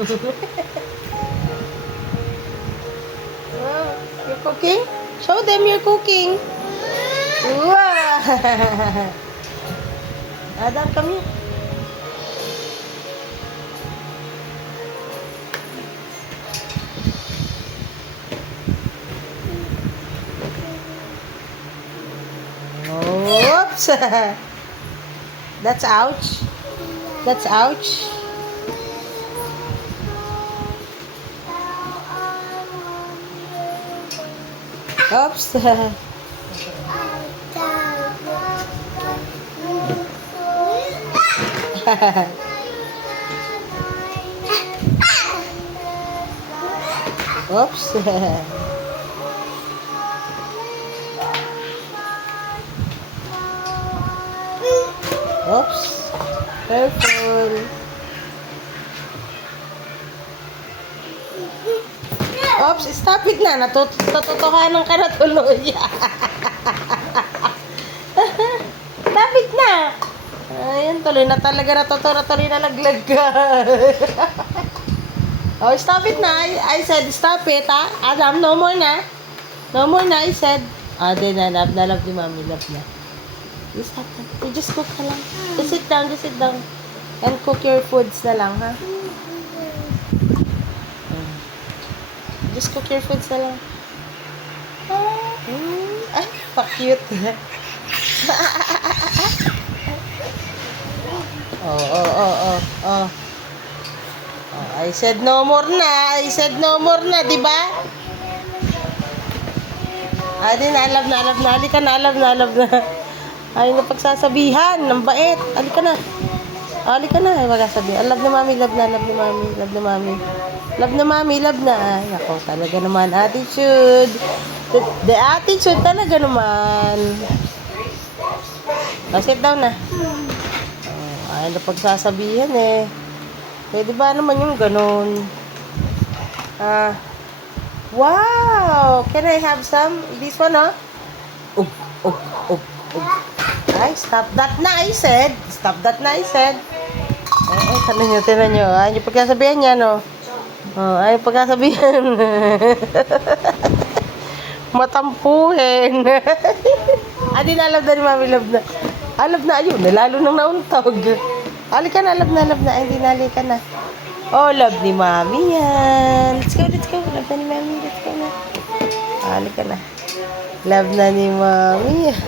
Wow, you're cooking? Show them you're cooking. Wow. Adam, come here. Oops. That's ouch. That's ouch. Oops. Oops. Oops. Careful. Oops, stop it na. Natutuhanan ka na tuloy. Stop it na. Ayan, tuloy na talaga tuloy na laglag ka. Oh, stop it na. I said stop it, ha? Adam, no more na. No more na, I said. Ah, then na love ni Mami, love na. You stop that. You just cook na lang. Just sit down. And cook your foods na lang, ha? Just cook your foods na lang. Ay, pa-cute. Oh. I said no more na, di ba? Adin, love na. Halika na, love na. Ay, napagsasabihan. Ng bait. Halika na. Halika na. Ay, magsasabihan. Love na Mami. Love na Mami. Ay, ako talaga naman. Attitude. The attitude talaga naman. Sit down na. Ay, napagsasabihan eh. Pwede ba naman yung ganun? Wow! Can I have some? This one, huh? Up. Ay, stop that na, I said. Tinan nyo. Ay, yung pagkasabihan niya, no? Oh, ay, pagkasabihan. Matampuhin. Adi na, love na ni Mami, love na. Love na, ayun. Lalo nang nauntog. Halika na, love na. Ay, hindi na, halika na. Oh, love ni Mami yan. Let's go. Love na ni Mami, let's go na. Halika na. Love na ni Mami yan.